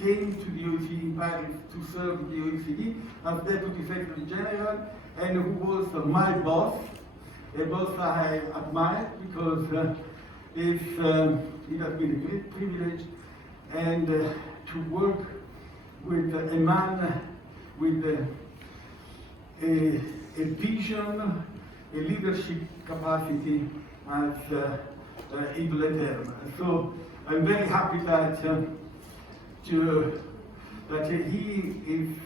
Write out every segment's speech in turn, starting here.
came to the OECD in Paris to serve the OECD as Deputy Secretary General, and who was my boss, a boss I admire because it has been a great privilege and to work with a man with a vision, a leadership capacity as Yves Leterme. So I'm very happy that he is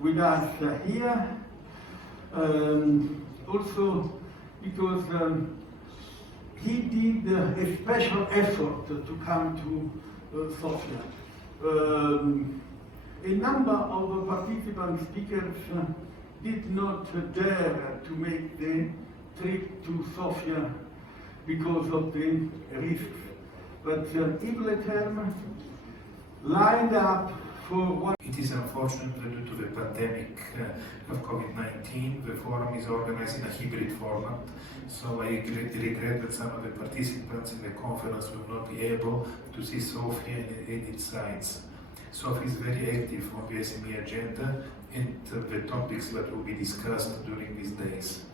with us here. Also because he did a special effort to come to Sofia. A number of participant speakers did not dare to make the trip to Sofia because of the risks. But Yves Leterme lined up for what. It is unfortunate that due to the pandemic of COVID-19, the forum is organized in a hybrid format, so I regret that some of the participants in the conference will not be able to see Sofia and its sites. Sofia is very active on the SME agenda and the topics that will be discussed during these days.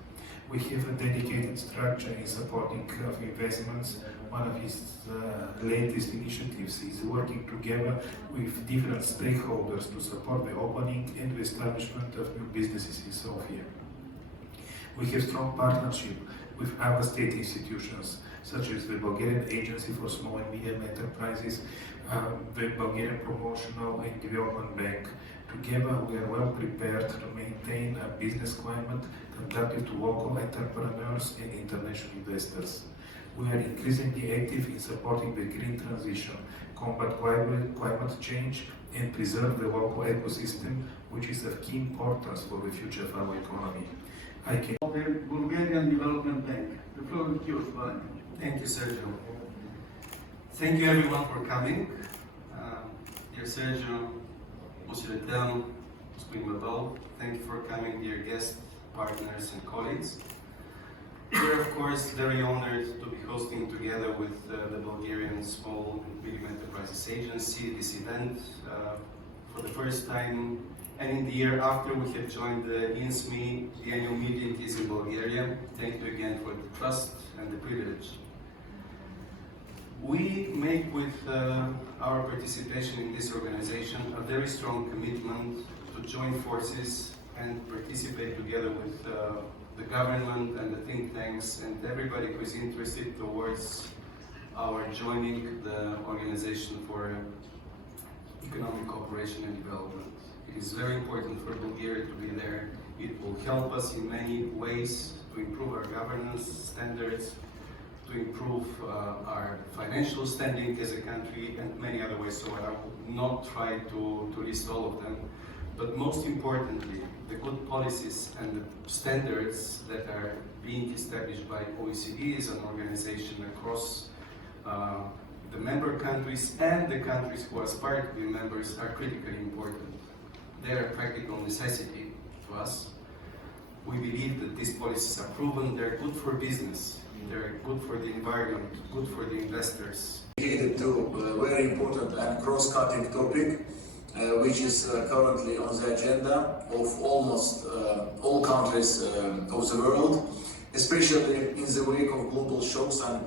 We have a dedicated structure in supporting of investments. One of his latest initiatives is working together with different stakeholders to support the opening and the establishment of new businesses in Sofia. We have strong partnership with other state institutions, such as the Bulgarian Agency for Small and Medium Enterprises, the Bulgarian Promotional and Development Bank. Together, we are well prepared to maintain a business climate conducive to local entrepreneurs and international investors. We are increasingly active in supporting the green transition, combat climate change, and preserve the local ecosystem, which is of key importance for the future of our economy. Of the Bulgarian Development Bank. The floor is yours, Brian. Thank you, Sergio. Thank you, everyone, for coming. Dear Sergio, Monsieur Leterme, Господин Badal, thank you for coming, dear guests, partners, and colleagues. We're, of course, very honored to be hosting together with the Bulgarian Small and Medium Enterprises Agency this event for the first time, and in the year after we have joined the INSME, the annual meeting is in Bulgaria. Thank you again for the trust and the privilege. We make with our participation in this organization a very strong commitment to join forces and participate together with the government and the think tanks and everybody who is interested towards our joining the Organization for Economic Cooperation and Development. It is very important for Bulgaria to be there. It will help us in many ways to improve our governance standards, to improve our financial standing as a country, and many other ways. So I will not try to list all of them. But most importantly, the good policies and the standards that are being established by OECD as an organization across the member countries and the countries who aspire to be members are critically important. They are a practical necessity to us. We believe that these policies are proven, they're good for business, they're good for the environment, good for the investors. Related to a very important and cross-cutting topic, which is currently on the agenda of almost all countries of the world, especially in the wake of global shocks and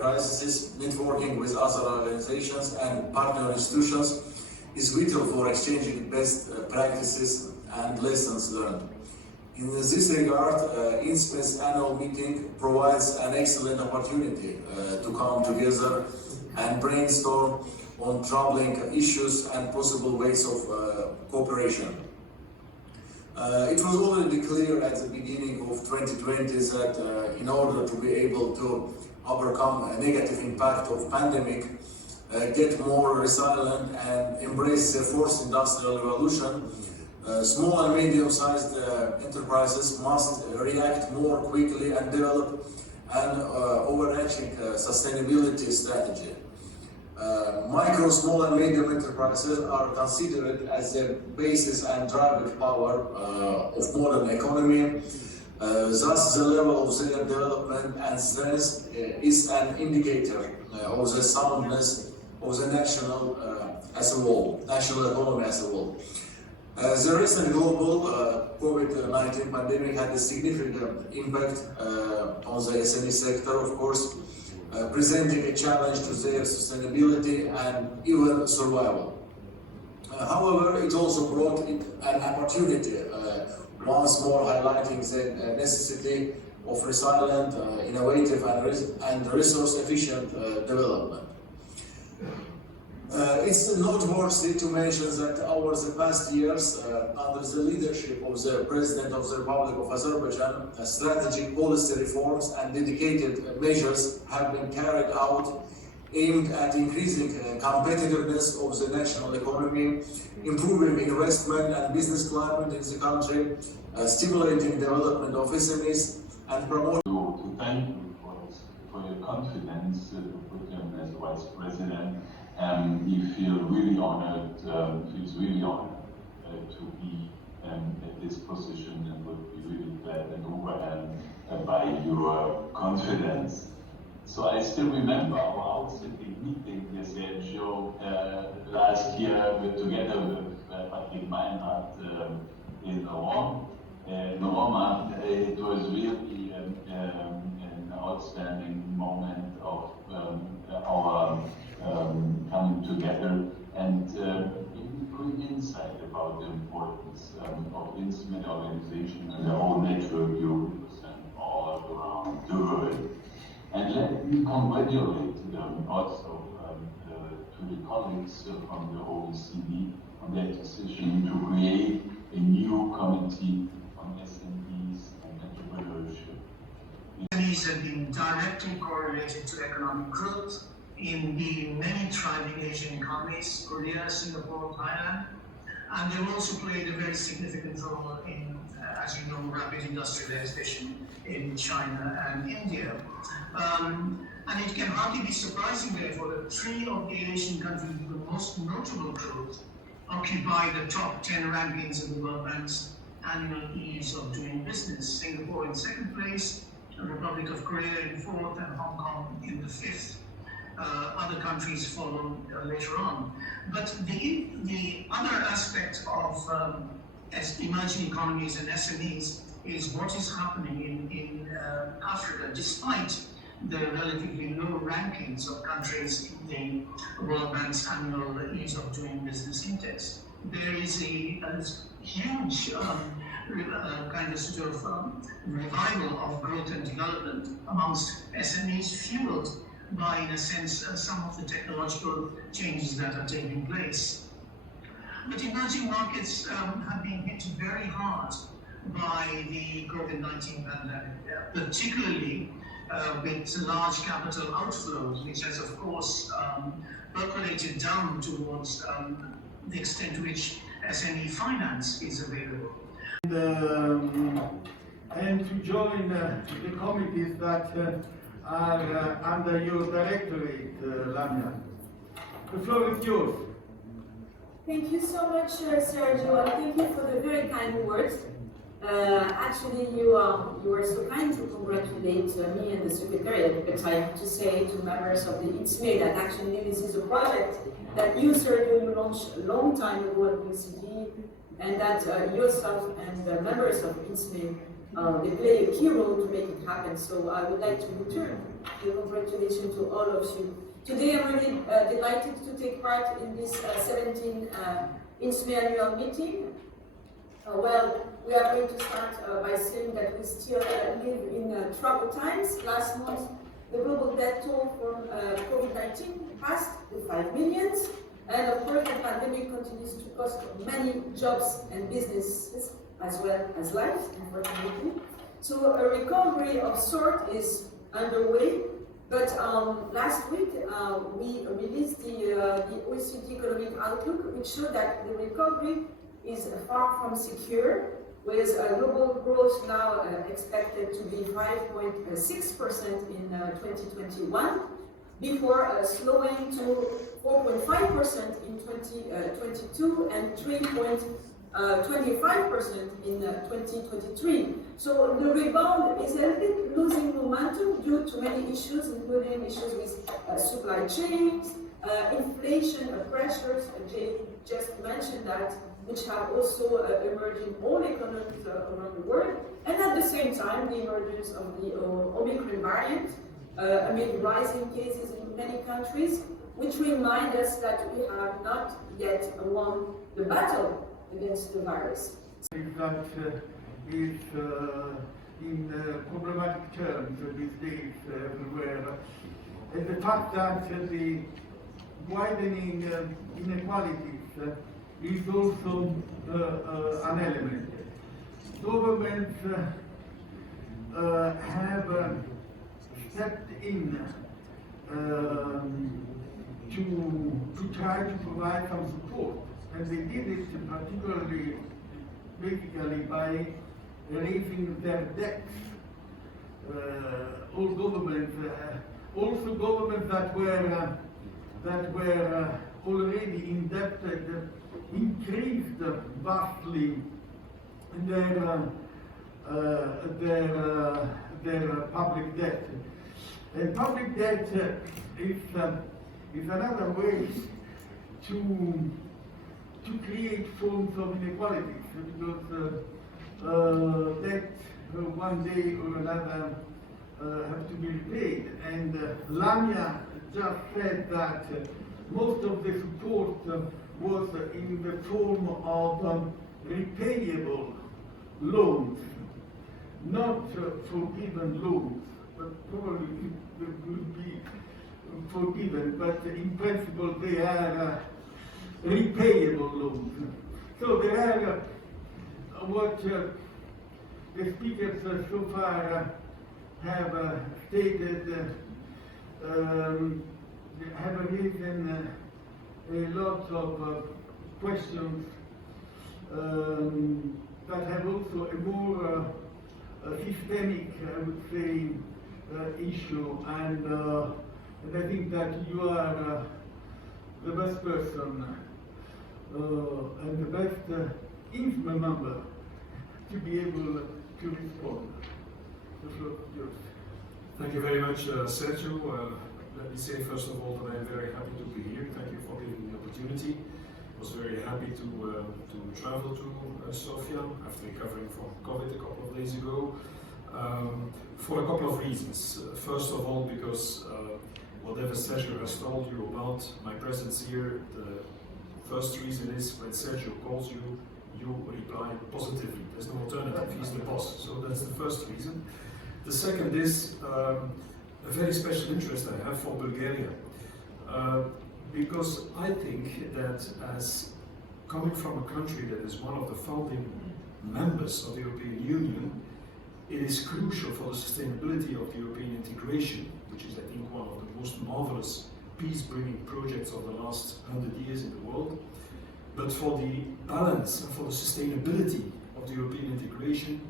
crises. Networking with other organizations and partner institutions is vital for exchanging best practices and lessons learned. In this regard, INSME's annual meeting provides an excellent opportunity to come together and brainstorm on troubling issues and possible ways of cooperation. It was already clear at the beginning of 2020 that in order to be able to overcome a negative impact of pandemic, get more resilient and embrace the fourth industrial revolution, small and medium-sized enterprises must react more quickly and develop an overarching sustainability strategy. Micro, small and medium enterprises are considered as the basis and driving power of modern economy. Thus, the level of their development and strength is an indicator of the soundness of the national as a whole, national economy as a whole. The recent global COVID-19 pandemic had a significant impact on the SME sector, of course, presenting a challenge to their sustainability and even survival. However, it also brought an opportunity, once more highlighting the necessity of resilient, innovative and resource-efficient development. It's noteworthy to mention that over the past years, under the leadership of the President of the Republic of Azerbaijan, strategic policy reforms and dedicated measures have been carried out aimed at increasing competitiveness of the national economy, improving investment and business climate in the country, stimulating development of SMEs, and promoting. To thank you for your confidence to put him as Vice President. He feels really honored to be at this position, and would be really glad and overwhelmed by your confidence. So I still remember our outstanding meeting here, Sergio, last year together with Patrick Meinhardt in Rome. It was really an outstanding moment of our coming together and quick insight about the importance of INSME organization and the whole network Europe and all around the world. And let me congratulate also to the colleagues from the OECD on their decision to create a new committee on SMEs and entrepreneurship. SMEs have been directly correlated to economic growth in the many thriving Asian economies, Korea, Singapore, Thailand, and they've also played a very significant role in, as you know, rapid industrialization in China and India. And it can hardly be surprising, therefore, that 3 of the Asian countries with the most notable growth occupy the top 10 rankings of the World Bank's annual ease of doing business. Singapore in 2nd place, the Republic of Korea in 4th, and Hong Kong in the 5th. Other countries follow later on. But the other aspect of as emerging economies and SMEs is what is happening in Africa, despite the relatively low rankings of countries in the World Bank's annual Ease of Doing Business Index. There is a huge kind of sort of revival of growth and development amongst SMEs, fueled by, in a sense, some of the technological changes that are taking place. But emerging markets have been hit very hard by the COVID-19 pandemic, particularly with large capital outflows, which has, of course, percolated down towards the extent to which SME finance is available. And to join the committees that are under your directorate, Lamia. The floor is yours. Thank you so much, Sergio, and thank you for the very kind words. Actually, you were so kind to congratulate me and the Secretariat, but I have to say to members of the INSME that actually this is a project that you, Sergio, you launched a long time ago at OECD, and that yourself and the members of INSME they play a key role to make it happen. So I would like to return the congratulations to all of you. Today I'm really delighted to take part in this 17th INSME annual meeting. Well, we are going to start by saying that we still live in troubled times. Last month, the global death toll from COVID-19 passed the 5 million. And of course, the pandemic continues to cost many jobs and businesses, as well as lives, unfortunately. So a recovery of sort is underway, but last week we released the OECD Economic Outlook, which showed that the recovery is far from secure, with global growth now expected to be 5.6% in 2021, before slowing to 4.5% in 2022 and 3.25% in 2023. So the rebound is a little bit losing momentum due to many issues, including issues with supply chains, inflation pressures, Jay just mentioned that, which have also emerged in all economies around the world, and at the same time the emergence of the Omicron variant amid rising cases in many countries, which remind us that we have not yet won the battle against the virus. That is in problematic terms these days everywhere. And the fact that the widening inequalities is also an element. Governments have stepped in to try to provide some support, and they did it particularly, basically by raising their debts. All governments, also governments that were already indebted, increased vastly their public debt. And public debt is another way to create forms of inequalities, because debt one day or another have to be repaid. And Lamia just said that most of the support was in the form of repayable loans, not forgiven loans, but probably they will be forgiven, but in principle they are repayable loans. So there are what the speakers so far have stated, have arisen a lot of questions that have also a more systemic, I would say, issue, and I think that you are the best person and the best INSME member to be able to respond. The floor is yours. Thank you very much, Sergio. Let me say first of all that I'm very happy to be here. Thank you for giving me the opportunity. I was very happy to travel to Sofia after recovering from COVID a couple of days ago, for a couple of reasons. First of all, because whatever Sergio has told you about my presence here, the first reason is when Sergio calls you, you reply positively. There's no alternative, he's the boss. So that's the first reason. The second is a very special interest I have for Bulgaria. Because I think that as coming from a country that is one of the founding members of the European Union, it is crucial for the sustainability of European integration, which is I think one of the most marvelous peace-bringing projects of the last 100 years in the world. But for the balance and for the sustainability of the European integration,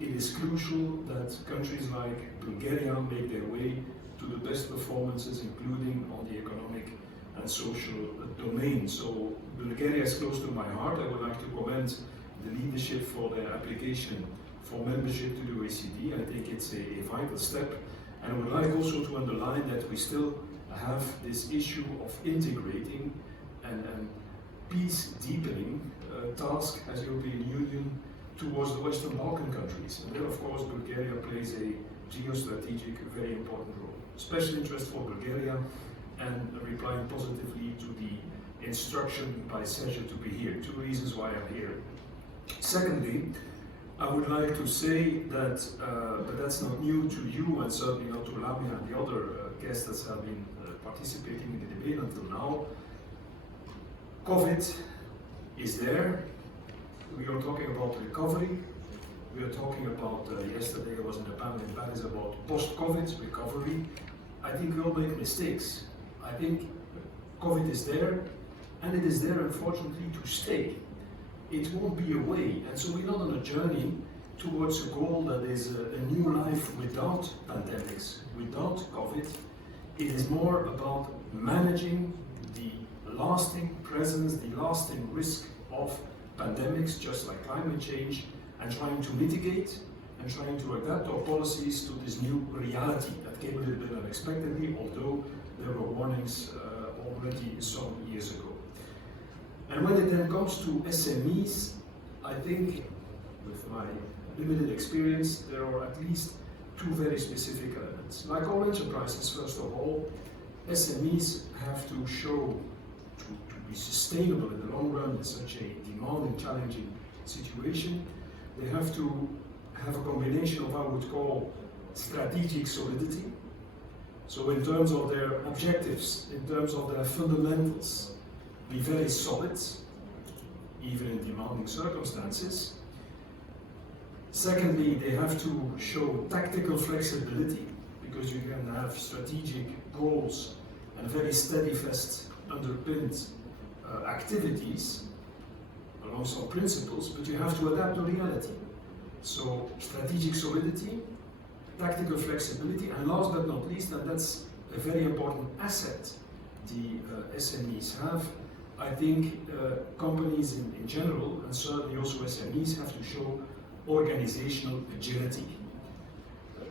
it is crucial that countries like Bulgaria make their way to the best performances, including on the economic and social domain. So Bulgaria is close to my heart. I would like to commend the leadership for their application for membership to the OECD. I think it's a vital step. And I would like also to underline that we still have this issue of integrating and peace deepening task as European Union towards the Western Balkan countries. And there, of course, Bulgaria plays a geostrategic, very important role. Special interest for Bulgaria, and replying positively to the instruction by Sergio to be here. Two reasons why I'm here. Secondly, I would like to say that, but that's not new to you and certainly not to Lamia and the other guests that have been participating in the debate until now. COVID is there. We are talking about recovery. We are talking about, yesterday I was in a panel in Paris about post-COVID recovery. I think we all make mistakes. I think COVID is there, and it is there unfortunately to stay. It won't be away, and so we're not on a journey towards a goal that is a new life without pandemics, without COVID. It is more about managing the lasting presence, the lasting risk of pandemics, just like climate change, and trying to mitigate and trying to adapt our policies to this new reality that came a little bit unexpectedly, although there were warnings all already some years ago. And when it then comes to SMEs, I think, with my limited experience, there are at least two very specific elements. Like all enterprises, first of all, SMEs have to show to be sustainable in the long run in such a demanding, challenging situation. They have to have a combination of what I would call strategic solidity. So in terms of their objectives, in terms of their fundamentals, be very solid, even in demanding circumstances. Secondly, they have to show tactical flexibility, because you can have strategic goals and very steadfast, underpinned activities along some principles, but you have to adapt to reality. So strategic solidity, tactical flexibility, and last but not least, and that's a very important asset the SMEs have, I think companies in general, and certainly also SMEs, have to show organizational agility.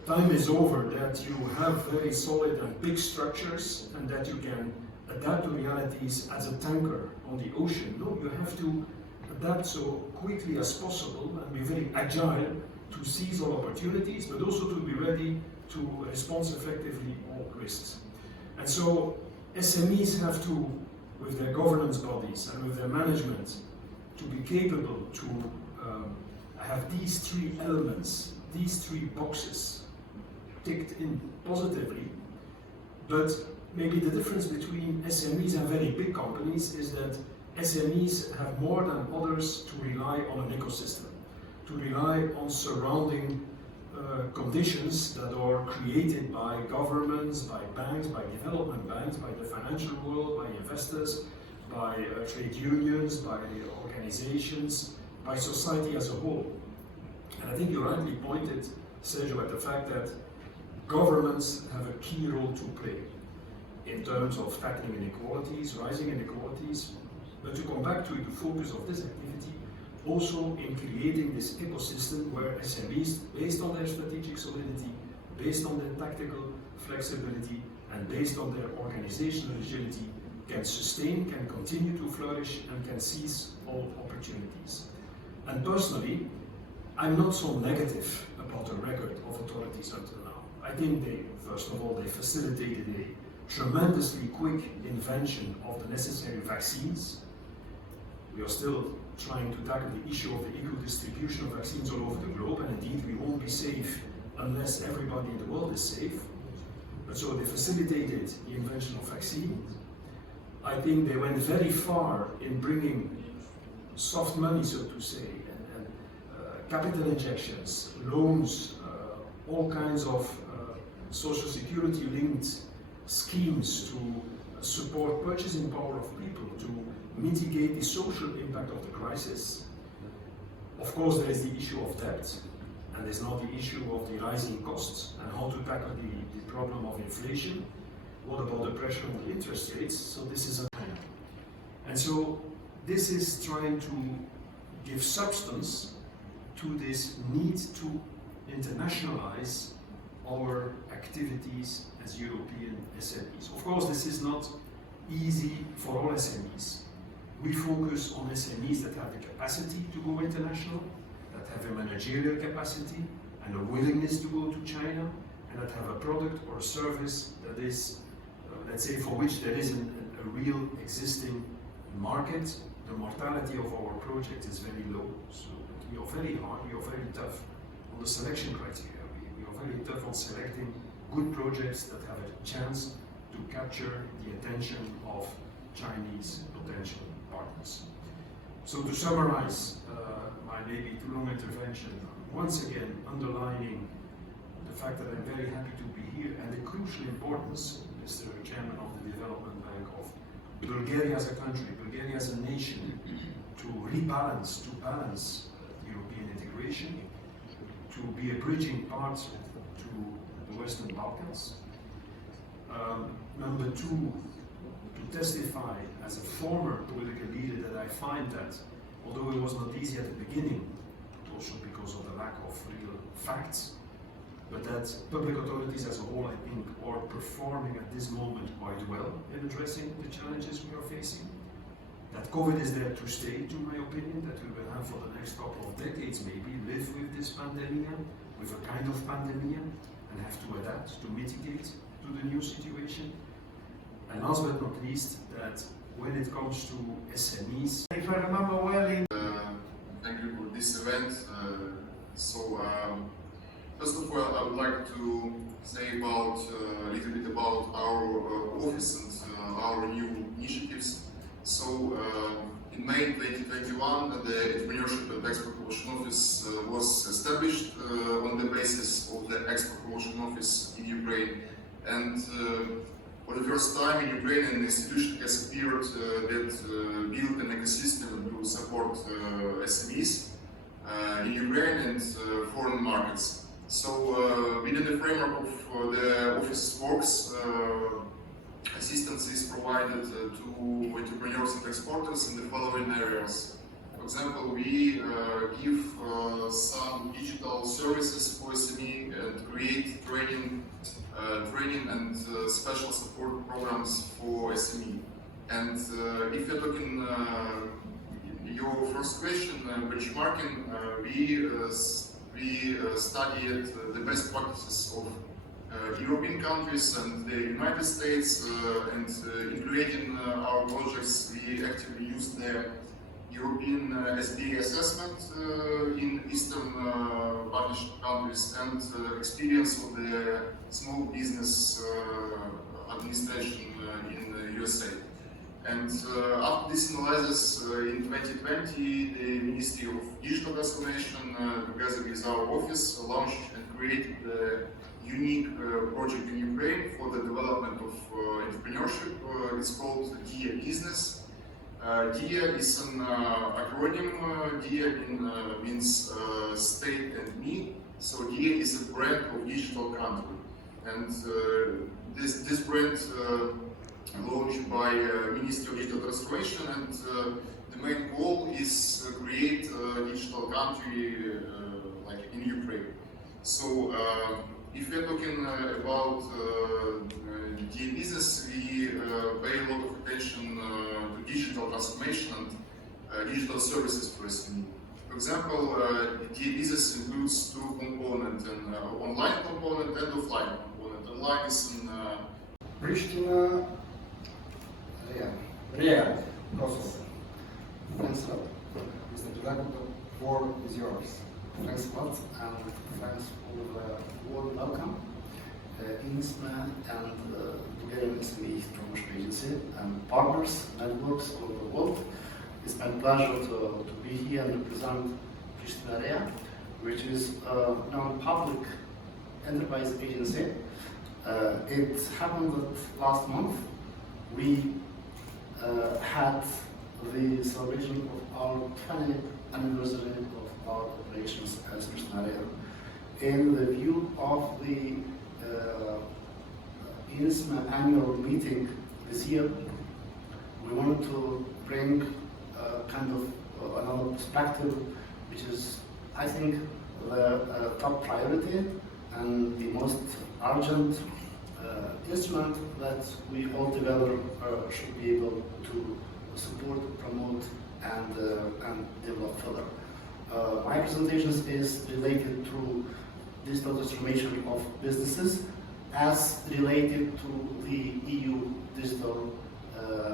Time is over that you have very solid and big structures and that you can adapt to realities as a tanker on the ocean. No, you have to adapt so quickly as possible and be very agile to seize all opportunities, but also to be ready to respond effectively all risks. And so SMEs have to, with their governance bodies and with their management, to be capable to have these three elements, these three boxes ticked in positively. But maybe the difference between SMEs and very big companies is that SMEs have more than others to rely on an ecosystem, to rely on surrounding conditions that are created by governments, by banks, by development banks, by the financial world, by investors, by trade unions, by organizations, by society as a whole. And I think you rightly pointed, Sergio, at the fact that governments have a key role to play in terms of tackling inequalities, rising inequalities, but to come back to the focus of this activity, also in creating this ecosystem where SMEs, based on their strategic solidity, based on their tactical flexibility, and based on their organizational agility, can sustain, can continue to flourish, and can seize all opportunities. And personally, I'm not so negative about the record of authorities until now. I think they, first of all, they facilitated a tremendously quick invention of the necessary vaccines. We are still trying to tackle the issue of the equal distribution of vaccines all over the globe, and indeed we won't be safe unless everybody in the world is safe. But so they facilitated the invention of vaccines. I think they went very far in bringing soft money, so to say, and capital injections, loans, all kinds of social security linked schemes to support purchasing power of people, to mitigate the social impact of the crisis. Of course, there is the issue of debt, and there's not the issue of the rising costs and how to tackle the problem of inflation. What about the pressure on the interest rates? So this is and so this is trying to give substance to this need to internationalize our activities as European SMEs. Of course, this is not easy for all SMEs. We focus on SMEs that have the capacity to go international, that have a managerial capacity and a willingness to go to China, and that have a product or a service that is, let's say, for which there is a real existing market. The mortality of our project is very low, so we are very hard, we are very tough on the selection criteria. We are very tough on selecting good projects that have a chance to capture the attention of Chinese potential partners. So to summarize my maybe too long intervention, once again underlining the fact that I'm very happy to be here and the crucial importance, Mr. Chairman of the Development Bank, of Bulgaria as a country, Bulgaria as a nation, to rebalance, to balance European integration, to be a bridging part to the Western Balkans. Number two, to testify as a former political leader that I find that, although it was not easy at the beginning, but also because of the lack of real facts, but that public authorities as a whole, I think, are performing at this moment quite well in addressing the challenges we are facing. That COVID is there to stay, to my opinion, that we will have for the next couple of decades maybe live with this pandemic, with a kind of pandemic, and have to adapt, to mitigate to the new situation. And last but not least, that when it comes to SMEs, If I remember well, Thank you for this event. First of all, I would like to say about a little bit about our office and our new initiatives. In May 2021, the Entrepreneurship and Export Promotion Office was established on the basis of the Export Promotion Office in Ukraine. And for the first time in Ukraine, an institution has appeared that built an ecosystem to support SMEs in Ukraine and foreign markets. Within the framework of the office's works, assistance is provided to entrepreneurs and exporters in the following areas. For example, we give some digital services for SME and create training and special support programs for SME. And if you're talking your first question, benchmarking, we studied the best practices of European countries and the United States, and in creating our projects, we actively used the European SBA assessment in Eastern partnership countries and experience of the small business administration in the USA. And after this analysis, in 2020, the Ministry of Digital Transformation, together with our office, launched and created the unique project in Ukraine for the development of entrepreneurship. It's called DIA Business. DIA is an acronym. DIA means state and me. So DIA is a brand of digital country. And this brand launched by Ministry of Digital Transformation, and the main goal is create a digital country like in Ukraine. If we're talking about DIA Business, we pay a lot of attention to digital transformation and digital services for SME. For example, DIA Business includes two components, an online component and offline component. Online is in Pristina, Riga, Kosovo. Thanks a lot. Mr. Director, the floor is yours. Thanks a lot, and thanks for the warm welcome. INSME and Bulgarian SME Promotion Agency and partners, networks all over the world. It's my pleasure to be here and represent Pristina, which is a non-public enterprise agency. It happened that last month we had the celebration of our 20th anniversary of our operations as Pristina. In the view of the INSME annual meeting this year, we wanted to bring kind of another perspective, which is, I think, the top priority and the most urgent instrument that we all together should be able to support, promote, and develop further. My presentation is related to digital transformation of businesses as related to the EU digital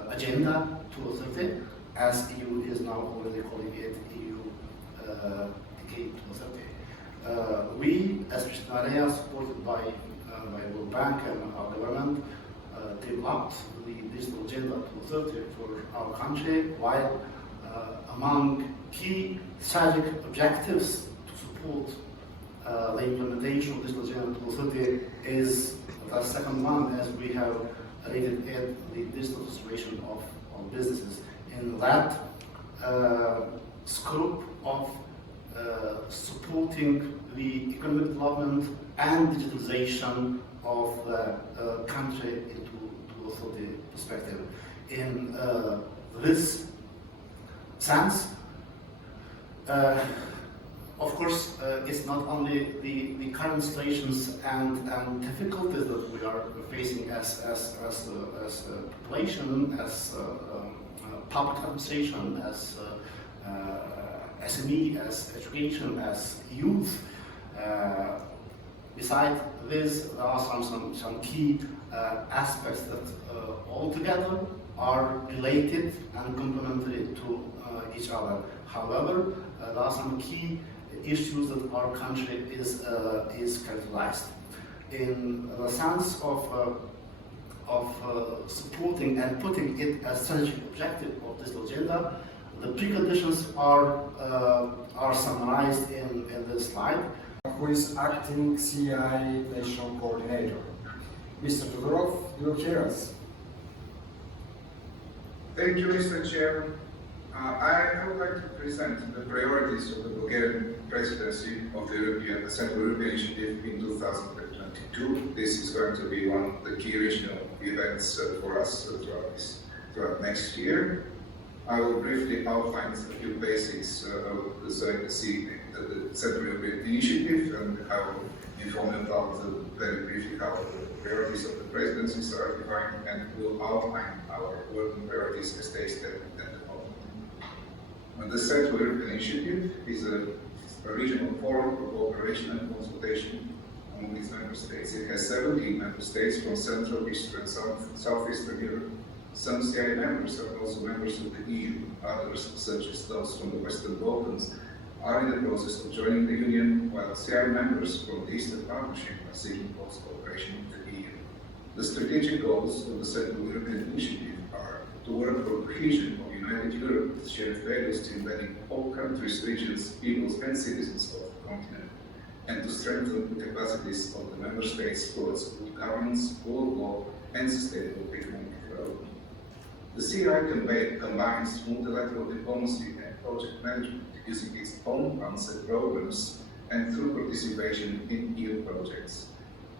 agenda 2030, as EU is now already calling it EU Decade 2030. We, as Pristina, supported by World Bank and our government, developed the digital agenda 2030 for our country, while among key strategic objectives to support the implementation of digital agenda 2030 is the second one, as we have rated it, the digital transformation of businesses. In that scope of supporting the economic development and digitalization of the country into 2030 perspective. In this sense, Of course, it's not only the current situations and difficulties that we are facing as a population, as public administration, as SME, as education, as youth. Besides this, there are some key aspects that altogether are related and complementary to each other. However, there are some key issues that our country is characterized in the sense of supporting and putting it as strategic objective of this agenda. The preconditions are summarized in this slide. Who is acting CI National Coordinator. Mr. Todorov, you hear us. Thank you, Mr. Chair. I would like to present the priorities of the Bulgarian Presidency of the Central European Initiative in 2022. This is going to be one of the key regional events for us throughout next year. I will briefly outline a few basics of the Central European Initiative, and I will inform you about very briefly how the priorities of the presidencies are defined, and will outline our working priorities as they stand at the moment. And the Central European Initiative is a regional forum for cooperation and consultation among its member states. It has 17 member states from Central, Eastern, and Southeastern Europe. Some CI members are also members of the EU. Others, such as those from the Western Balkans, are in the process of joining the Union, while CI members from the Eastern Partnership are seeking close cooperation with the EU. The strategic goals of the Central European Initiative are to work for cohesion of united Europe with shared values to embedding all countries, regions, peoples and citizens of the continent, and to strengthen the capacities of the member states towards good governance, rule of law and sustainable economic development. The CI combines multilateral diplomacy and project management using its own funds and programs and through participation in EU projects.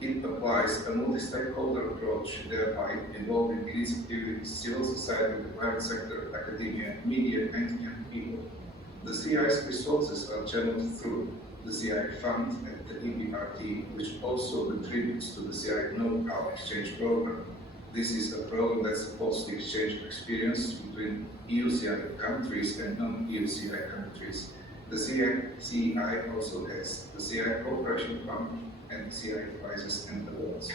It applies a multi-stakeholder approach, thereby involving in its activities civil society, the private sector, academia, media and young people. The CI's resources are channeled through the CI Fund and the EBRD, which also contributes to the CI Know-how Exchange Program. This is a program that supports the exchange of experience between EU-CI countries and non-EU CI countries. The CI also has the CI Cooperation Fund and CI Prizes and Awards.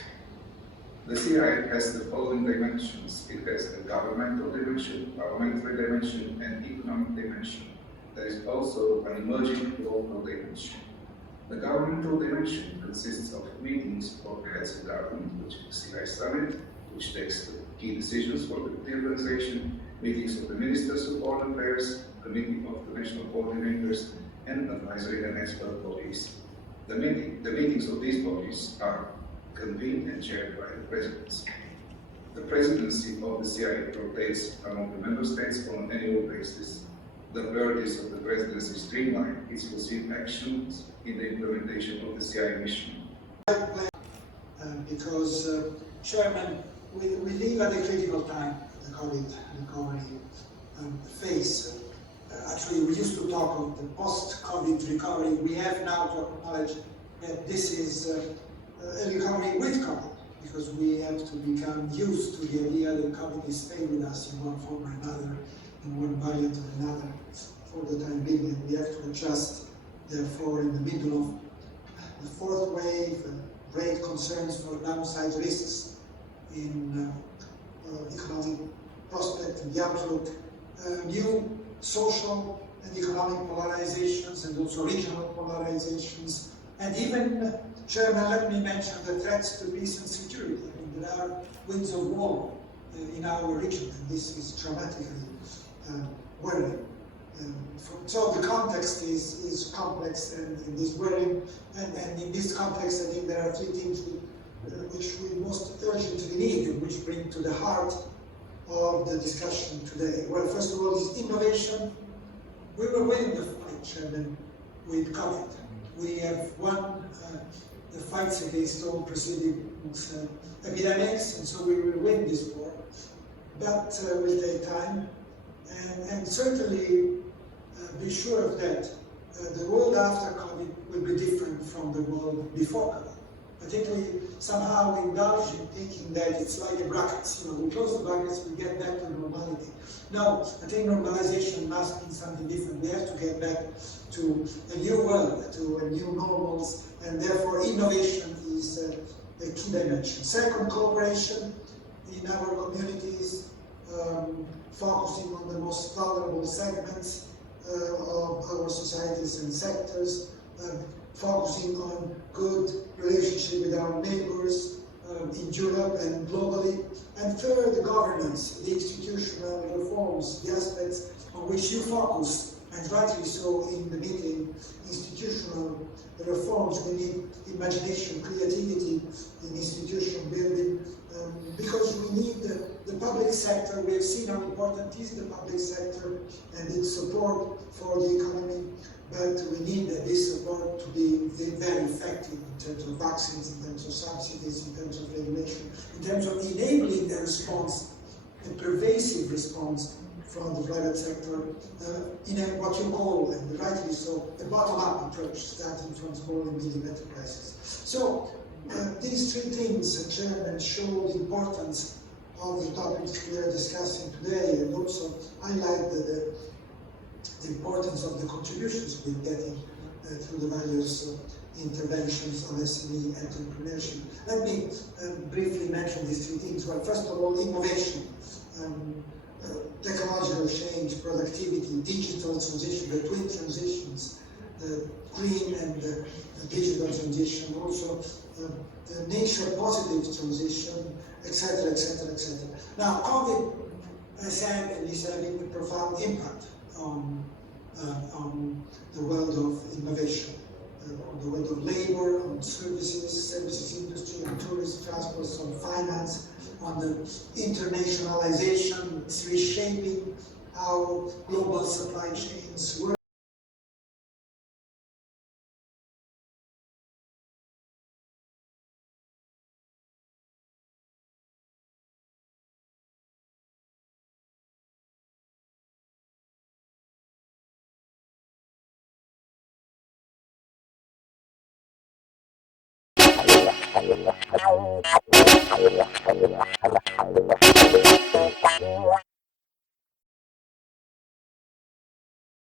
The CI has the following dimensions. It has a governmental dimension, parliamentary dimension, and economic dimension. There is also an emerging local dimension. The governmental dimension consists of meetings of heads of government, which is the CI Summit, which takes the key decisions for the organization, meetings of the Ministers of Foreign Affairs, Committee of the National Coordinators, and advisory and expert bodies. The meetings of these bodies are convened and chaired by the Presidency. The Presidency of the CI rotates among the Member States on an annual basis. The priorities of the Presidency streamline its foreseen actions in the implementation of the CI mission. Because, Chairman, we live at a critical time, the COVID recovery phase. Actually, we used to talk of the post-COVID recovery. We have now to acknowledge that this is a recovery with COVID, because we have to become used to the idea that COVID is staying with us in one form or another, in one variant or another, for the time being. And we have to adjust, therefore, in the middle of the fourth wave, great concerns for downside risks in economic prospect and the outlook, new social and economic polarizations and also regional polarizations, and even, Chairman, let me mention the threats to peace and security. I mean, there are winds of war in our region, and this is dramatically worrying. So the context is complex and is worrying, and in this context I think there are three things which we most urgently need and which bring to the heart of the discussion today. Well, first of all, is innovation. We were winning the fight, Chairman, with COVID. We have won the fights against all preceding epidemics, and so we will win this war. But will take time, and certainly be sure of that. the world after COVID will be different from the world before COVID. Particularly, somehow we indulge in thinking that it's like a brackets. We close the brackets, we get back to normality. No, I think normalization must mean something different. We have to get back to a new world, to a new normals, and therefore innovation is a key dimension. Second, cooperation in our communities, focusing on the most vulnerable segments of our societies and sectors, focusing on good relationship with our neighbors in Europe and globally. And third, governance, the institutional reforms, the aspects on which you focus, and rightly so in the meeting, institutional reforms. We need imagination, creativity in institution building, because we need the public sector. We have seen how important is the public sector and its support for the economy, but we need this support to be very effective in terms of vaccines, in terms of subsidies, in terms of regulation, in terms of enabling the response, a pervasive response from the private sector in what you call, and rightly so, a bottom-up approach, starting from small and medium enterprises. So these three things, Chairman, show the importance of the topics we are discussing today, and also highlight the importance of the contributions we're getting through the various interventions on SME entrepreneurship. Let me briefly mention these three things. Well, first of all, innovation, technological change, productivity, digital transition, the twin transitions, the green and the digital transition, also the nature-positive transition, etc., etc., etc. Now, COVID has had and is having a profound impact on the world of innovation, on the world of labor, on services industry, on tourism, transport, on finance, on the internationalization. It's reshaping how global supply chains work.